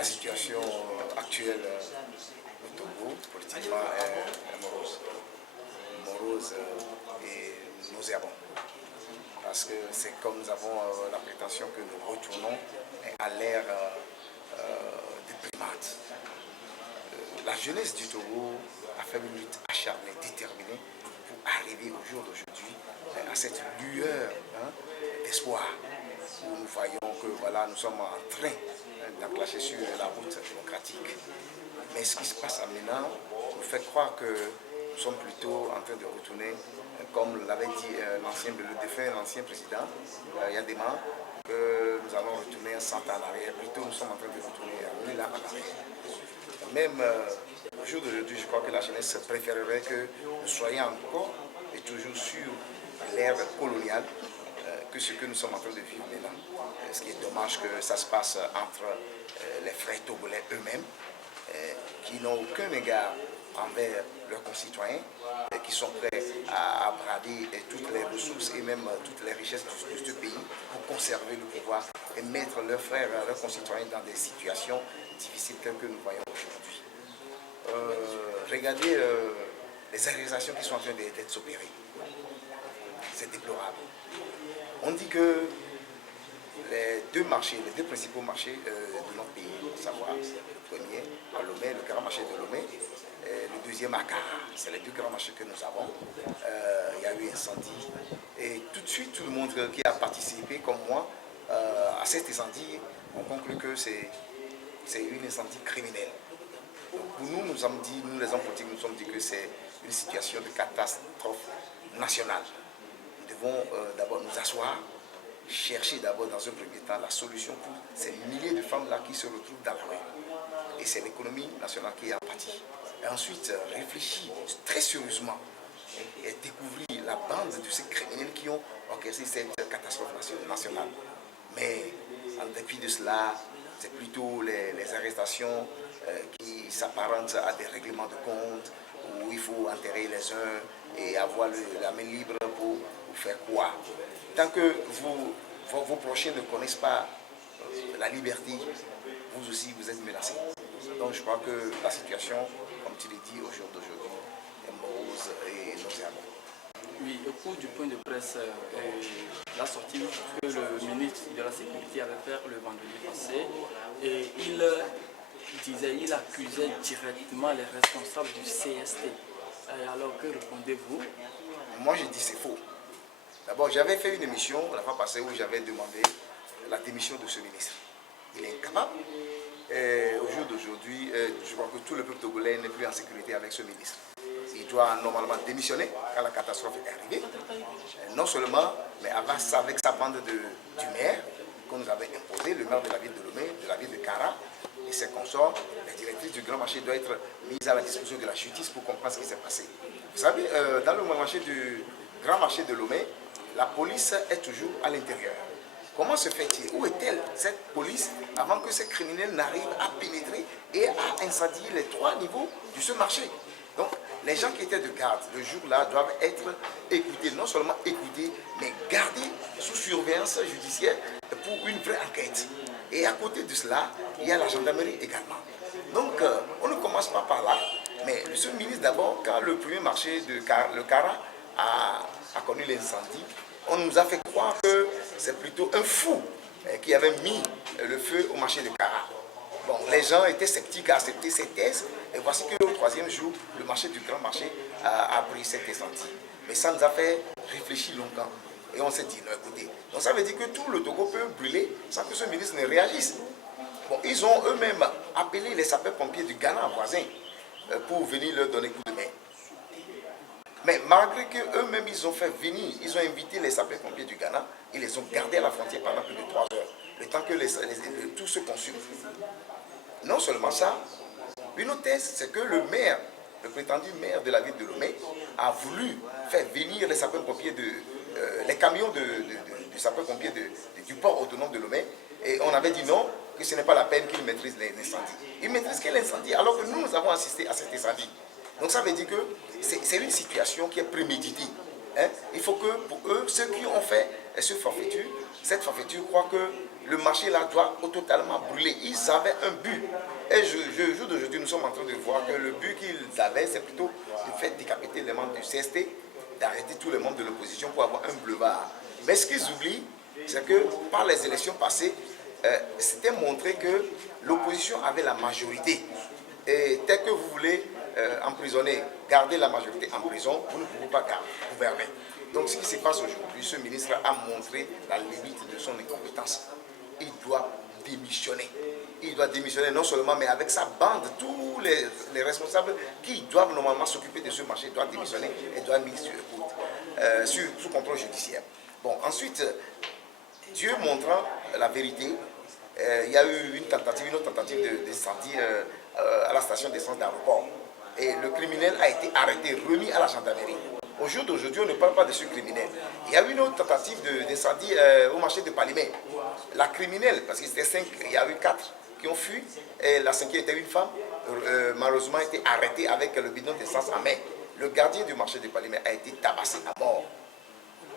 La situation actuelle au Togo, politiquement, est morose. Morose et nauséabonde. Parce que c'est comme nous avons la prétention que nous retournons à l'ère des primates. La jeunesse du Togo a fait une lutte acharnée, déterminée pour arriver au jour d'aujourd'hui à cette lueur d'espoir où nous voyons que voilà, nous sommes en train d'enclencher sur la route démocratique. Mais ce qui se passe maintenant nous fait croire que nous sommes plutôt en train de retourner, comme l'avait dit l'ancien président, Yadema, que nous allons retourner 100 ans en arrière. Plutôt, nous sommes en train de retourner 1000 ans en arrière. Même au jour d'aujourd'hui, je crois que la jeunesse préférerait que nous soyons encore et toujours sur l'ère coloniale que ce que nous sommes en train de vivre maintenant. Ce qui est dommage que ça se passe entre les frères togolais eux-mêmes, qui n'ont aucun égard envers leurs concitoyens, qui sont prêts à brader toutes les ressources et même toutes les richesses de ce pays pour conserver le pouvoir et mettre leurs frères, leurs concitoyens dans des situations difficiles telles que nous voyons aujourd'hui. Regardez les organisations qui sont en train d'être opérées. C'est déplorable. On dit que les deux principaux marchés de notre pays, à savoir le premier à Lomé, le grand marché de Lomé, et le deuxième à Kara. C'est les deux grands marchés que nous avons. Il y a eu incendie. Et tout de suite, tout le monde qui a participé, comme moi, à cet incendie, on conclut que c'est une incendie criminelle. Donc pour nous, nous sommes dit, nous les hommes politiques, nous sommes dit que c'est une situation de catastrophe nationale. Nous devons d'abord nous asseoir, chercher d'abord dans un premier temps la solution pour ces milliers de femmes-là qui se retrouvent dans la rue. Et c'est l'économie nationale qui est en partie. Et ensuite, réfléchir très sérieusement et découvrir la bande de ces criminels qui ont orchestré cette catastrophe nationale. Mais en dépit de cela, c'est plutôt les arrestations qui s'apparentent à des règlements de compte où il faut enterrer les uns et avoir la main libre pour faire quoi. Tant que vos prochains ne connaissent pas la liberté, vous aussi vous êtes menacés. Donc je crois que la situation, comme tu l'as dit au jour d'aujourd'hui, est morose et nauséabonde. Oui, au cours du point de presse, la sortie que le ministre de la Sécurité avait fait le vendredi passé, et il accusait directement les responsables du CST. Alors que répondez-vous? Moi je dis c'est faux. D'abord, j'avais fait une émission la fois passée où j'avais demandé la démission de ce ministre. Il est incapable. Au jour d'aujourd'hui, je crois que tout le peuple togolais n'est plus en sécurité avec ce ministre. Il doit normalement démissionner quand la catastrophe est arrivée. Non seulement, mais avec sa bande du maire qu'on nous avait imposé, le maire de la ville de Lomé, de la ville de Kara et ses consorts, les directrices du grand marché doivent être mises à la disposition de la justice pour comprendre ce qui s'est passé. Vous savez, dans le marché du grand marché de Lomé, la police est toujours à l'intérieur. Comment se fait-il? Où est-elle, cette police, avant que ces criminels n'arrivent à pénétrer et à incendier les 3 niveaux de ce marché? Donc, les gens qui étaient de garde le jour-là doivent être écoutés, non seulement écoutés, mais gardés sous surveillance judiciaire pour une vraie enquête. Et à côté de cela, il y a la gendarmerie également. Donc, on ne commence pas par là. Mais ce ministre, d'abord, quand le premier marché de le Kara a connu l'incendie, on nous a fait croire que c'est plutôt un fou qui avait mis le feu au marché de Kara. Bon, les gens étaient sceptiques à accepter ces thèses, et voici que au 3e jour, le marché du grand marché a pris cet incendie. Mais ça nous a fait réfléchir longtemps. Et on s'est dit, non, écoutez, donc ça veut dire que tout le Togo peut brûler sans que ce ministre ne réagisse. Bon, ils ont eux-mêmes appelé les sapeurs-pompiers du Ghana voisin pour venir leur donner coup de main. Mais malgré qu'eux-mêmes, ils ont fait venir, ils ont invité les sapeurs-pompiers du Ghana, ils les ont gardés à la frontière pendant plus de 3 heures, le temps que tout se consume. Non seulement ça, une autre thèse, c'est que le maire, le prétendu maire de la ville de Lomé, a voulu faire venir les sapeurs-pompiers, les camions de sapeurs-pompiers du port autonome de Lomé, et on avait dit non, que ce n'est pas la peine qu'ils maîtrisent l'incendie. Ils maîtrisent quel incendie alors que nous avons assisté à cet incendie. Donc ça veut dire que c'est une situation qui est préméditée. Il faut que pour eux, ceux qui ont fait cette forfaiture croient que le marché là doit totalement brûler. Ils avaient un but. Et le jour d'aujourd'hui, nous sommes en train de voir que le but qu'ils avaient, c'est plutôt de faire décapiter les membres du CST, d'arrêter tous les membres de l'opposition pour avoir un boulevard. Mais ce qu'ils oublient, c'est que par les élections passées, c'était montré que l'opposition avait la majorité. Et tel que vous voulez emprisonner, garder la majorité en prison, vous ne pouvez pas gouverner. Donc ce qui se passe aujourd'hui, ce ministre a montré la limite de son incompétence. Il doit démissionner. Il doit démissionner non seulement, mais avec sa bande, tous les responsables qui doivent normalement s'occuper de ce marché doivent démissionner et doivent être mis sous contrôle judiciaire. Bon, ensuite, Dieu montrant la vérité, il y a eu une autre tentative d'incendie à la station d'essence d'aéroport. Et le criminel a été arrêté, remis à la gendarmerie. Au jour d'aujourd'hui, on ne parle pas de ce criminel. Il y a eu une autre tentative d'incendie au marché de Palimé. La criminelle, parce qu'il y était 5, il y a eu 4 qui ont fui, et la 5e était une femme, malheureusement a été arrêtée avec le bidon d'essence en main. Le gardien du marché de Palimé a été tabassé à mort.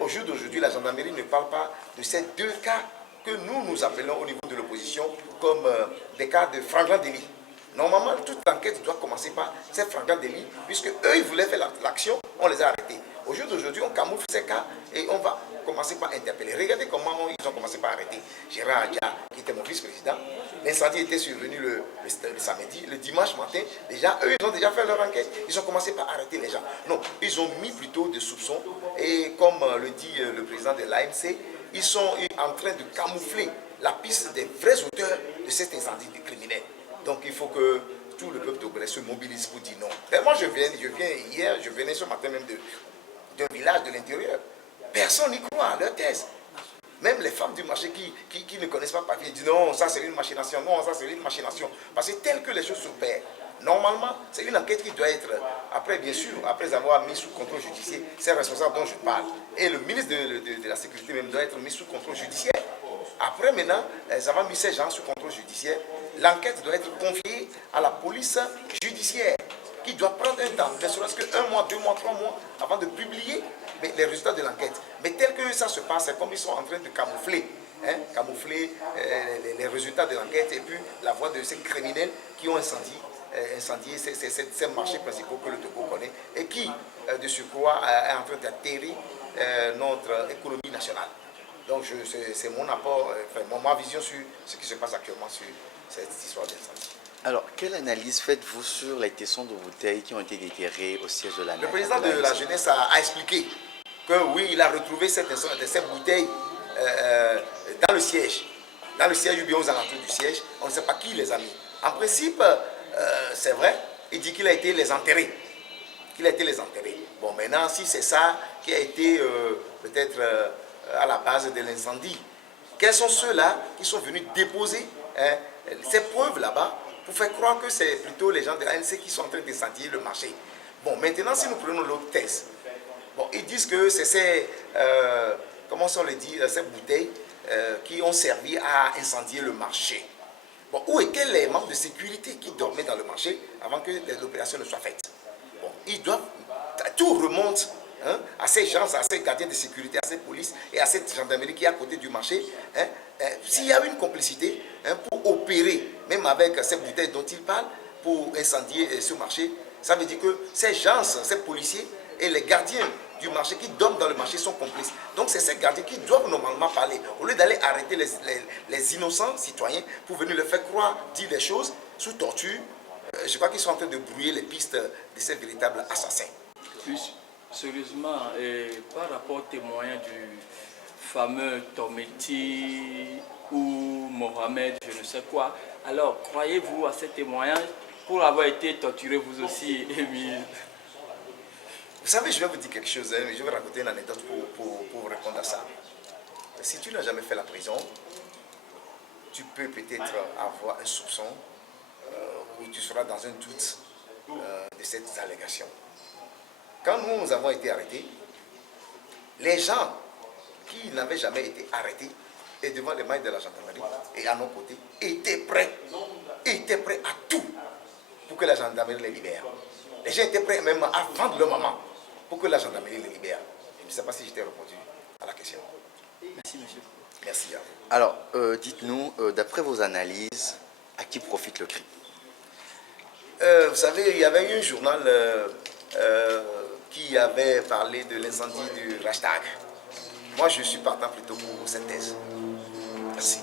Au jour d'aujourd'hui, la gendarmerie ne parle pas de ces 2 cas que nous appelons au niveau de l'opposition comme des cas de flagrant délit. Normalement, toute l'enquête doit commencer par ces flagrants délits, puisque eux, ils voulaient faire l'action, on les a arrêtés. Au jour d'aujourd'hui, on camoufle ces cas et on va commencer par interpeller. Regardez comment ils ont commencé par arrêter Gérard Adja, qui était mon vice-président. L'incendie était survenu le samedi. Le dimanche matin, déjà, eux, ils ont déjà fait leur enquête. Ils ont commencé par arrêter les gens. Non, ils ont mis plutôt des soupçons. Et comme le dit le président de l'AMC, ils sont en train de camoufler la piste des vrais auteurs de cet incendie criminel. Donc il faut que tout le peuple togolais se mobilise pour dire non. Moi je venais ce matin même d'un village de l'intérieur. Personne n'y croit à leur thèse. Même les femmes du marché qui ne connaissent pas le papier disent non, ça c'est une machination, non, ça c'est une machination. Parce que tel que les choses s'opèrent, normalement, c'est une enquête qui doit être, après bien sûr, après avoir mis sous contrôle judiciaire, ces responsables dont je parle. Et le ministre de la Sécurité même doit être mis sous contrôle judiciaire. Après maintenant, avoir mis ces gens sous contrôle judiciaire, l'enquête doit être confiée à la police judiciaire qui doit prendre un temps, ne serait-ce que 1 mois, 2 mois, 3 mois avant de publier les résultats de l'enquête. Mais tel que ça se passe, c'est comme ils sont en train de camoufler, les résultats de l'enquête et puis la voix de ces criminels qui ont incendié ces marchés principaux que le Togo connaît et qui, de surcroît, est en train d'atterrir notre économie nationale. Donc c'est mon apport, ma vision sur ce qui se passe actuellement sur cette histoire d'incendie. Alors, quelle analyse faites-vous sur les tessons de bouteilles qui ont été déterrés au siège de la Le président de la jeunesse a expliqué que oui, il a retrouvé ces bouteilles dans le siège. Dans le siège ou bien aux alentours du siège. On ne sait pas qui les a mis. En principe, c'est vrai, il dit qu'il a été les enterrer. Bon, maintenant, si c'est ça qui a été peut-être à la base de l'incendie, quels sont ceux-là qui sont venus déposer ces preuves là-bas pour faire croire que c'est plutôt les gens de l'ANC qui sont en train d'incendier le marché. Bon, maintenant, si nous prenons l'autre thèse, bon, ils disent que c'est ces, comment on le dit, ces bouteilles qui ont servi à incendier le marché. Bon, où étaient les membres de sécurité qui dormaient dans le marché avant que l'opération ne soit faite? Bon, ils doivent, tout remonte à ces gens, à ces gardiens de sécurité, à cette police et à cette gendarmerie qui est à côté du marché. S'il y a une complicité pour opérer, même avec ces bouteilles dont ils parlent, pour incendier ce marché, ça veut dire que ces gens, ces policiers et les gardiens du marché qui dorment dans le marché sont complices. Donc c'est ces gardiens qui doivent normalement parler. Au lieu d'aller arrêter les innocents citoyens pour venir leur faire croire, dire des choses sous torture, je crois qu'ils sont en train de brouiller les pistes de ces véritables assassins. Puis, sérieusement, par rapport au témoignage du fameux Tometi ou Mohamed, je ne sais quoi, alors croyez-vous à ces témoignages pour avoir été torturé vous aussi, Émile? Vous savez, je vais vous dire quelque chose, je vais raconter une anecdote pour vous répondre à ça. Si tu n'as jamais fait la prison, tu peux peut-être avoir un soupçon où tu seras dans un doute de cette allégation. Quand nous avons été arrêtés, les gens qui n'avaient jamais été arrêtés et devant les mailles de la gendarmerie et à nos côtés étaient prêts à tout pour que la gendarmerie les libère. Les gens étaient prêts même à vendre leur maman pour que la gendarmerie les libère. Je ne sais pas si j'étais répondu à la question. Merci, monsieur. Merci à vous. Alors, dites-nous, d'après vos analyses, à qui profite le crime? Vous savez, il y avait eu un journal qui avait parlé de l'incendie du hashtag. Moi, je suis partant plutôt pour cette thèse. Merci.